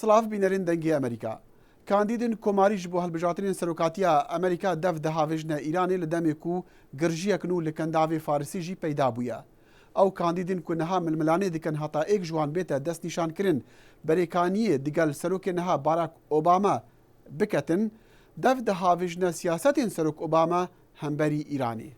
سلاف بینرین دنگی امریکا کاندیدین کوماریج بو هەڵبژاتنین سەرۆکاتیە ئەمریکا دەف دەهاوێژنە ئیرانی لە دەمێک و گرژیەکن و لە کەنداوی فارسیژی پەیدا بوویە. ئەو کاندیدین کو نەها ململانێ دکەن هەتا ئێک جوان بێتە دەست نیشانکردن بەرێکانیە دیگەل سەرۆکێ نەها باراک ئۆبامە بکەتن دەف دەهاوێژنە سیاسەتین سەرۆک ئۆبامە هەمبەری ئیرانی.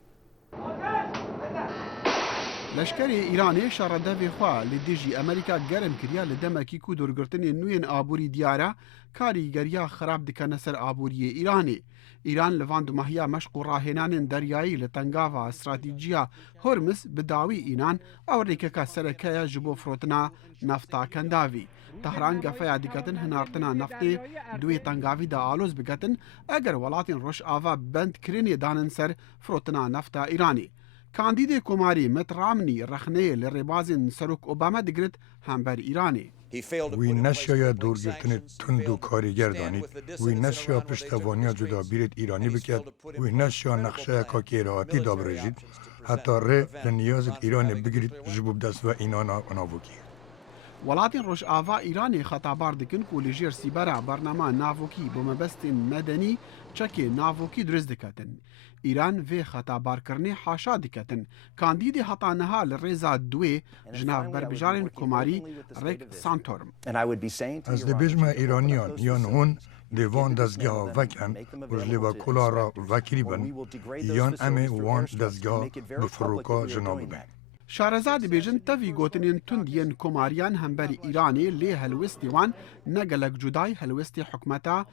لەشکری ئیرانی شەڕەدەڤێ خوا لە دێژی ئەمریکا گەرم کردیا لە دەمەکی و دۆرگرتنی نوێن ئابووری دیارە کاریگەریە خراپ دکەنە سەر ئابووریە ئیرانی. ئیران لە ڤان دوماهیە مەشق و ڕاهێنانên دەریایی لە تەنگاڤا استراتیجیە هۆرمز بداوی ئیران ئەو ڕێکەکە سەرەکەیە ji بۆ فرۆتنا نەفتا کەنداوی. تەهران گەفەیە دیکەتن هەنارتنا نەفتê دوێ تەنگاویدا ئالۆز بکەتن ئەگەر وڵاتین ڕۆژئاوا بەندکردنێ دانن سەر فرۆتنا نەفتا ئیرانی. کاندیدê کومارî Mitt Romney rexneyê li rêbazên Serok Obama digirit hember Îranê. Wî neşaya dûrgirtinê tund û karîger danît, wî neşaya piştevaniya cudabîrê Îranî biket, wî neşaya nexşeyeka kêrhatî dabirêjît, heta rê li niyazê Îranê bigirît ji bo destve înana navokî. Welatên Rojava Îranê xetabar dikin ku li jêr sîbera bername navokî bo mebestên medenî çekê navokî durist diketin. İran vê xetabarkirinê haşa diketin. Kandîdê heta niha li rêza duê ji nav berbijarên komarî Rick Santorum. Ez dibêjim Îraniyan yan hûn dê van dezgeha vekin û ji lêvekola re vekirî bin yan em ê wan dezgeha bi firoka ji nav bibin. Şareza dibêjin tevî gotinên tund yên komariyan hemberî Îranê lê helwestî wan ne gelek cudayî helwestê hikûmeta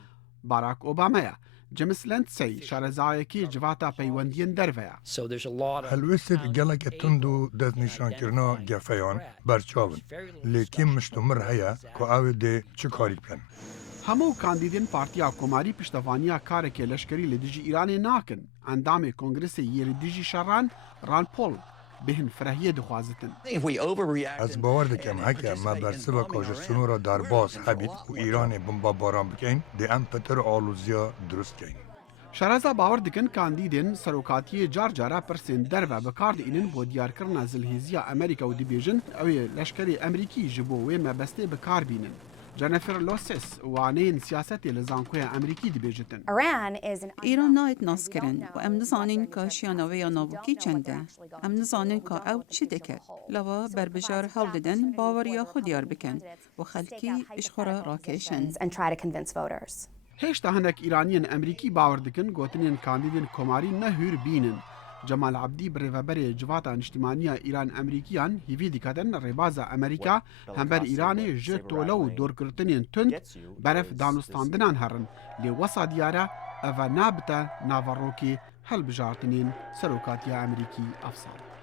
Barack Obama'ya. James Lindsay şarezayekî civata peywendiyên derve ye. Helwestê gelekê tund û destnîşankirina gefeyan berçavin. Lê kêm miştomir heye ku ew ê dê çi karî bikin. Hemû kandîdên Partiya Komarî piştevaniya karekê leşkerî li dijî Îranê nakin. Endamê Kongresê yê li dijî şerran Rand Paul bêhn firehiyê dixwazitin. Ez bawer dikim heke me bersiveka ji sunûra derbas hebît û Îranê bombabaran bikin dê em pitir alûziya durist bikein. Şereza bawer dikin kandîdên serokatiyê car cara pirsên derve bikar dînin bo diyarkirina zilhêziya Amerîka û dibêjin ew ê leşkerê Amerîkî ji bo wê mebestê bikar bînin. Jennifer Losses waneyên siyasetê li zankoya Amerîkî dibêjitin. Îran nayet naskirin û em nizanin ka şiyana wê ya navokî çend e. Em nizanin ka ew çi dike. Lava berbijar hewl didin baweriya xwe diyar bikin û xelkî ji xwe re rakêşin. Hêşta hinek Îraniyên Amerîkî bawer dikin gotinên kandîdên komarî ne hûr bînin. Cemal Abdî bi rêveberê civata niştimaniya Îran Amerîkiyan hîvî diketin rêbaza Amerîka hember Îranê ji tole û dûrgirtinên tund beref danûstandinan herin. Lê wesa diyar e ev nabite naverokê helbijartinên serokatiya Amerîkî efsal.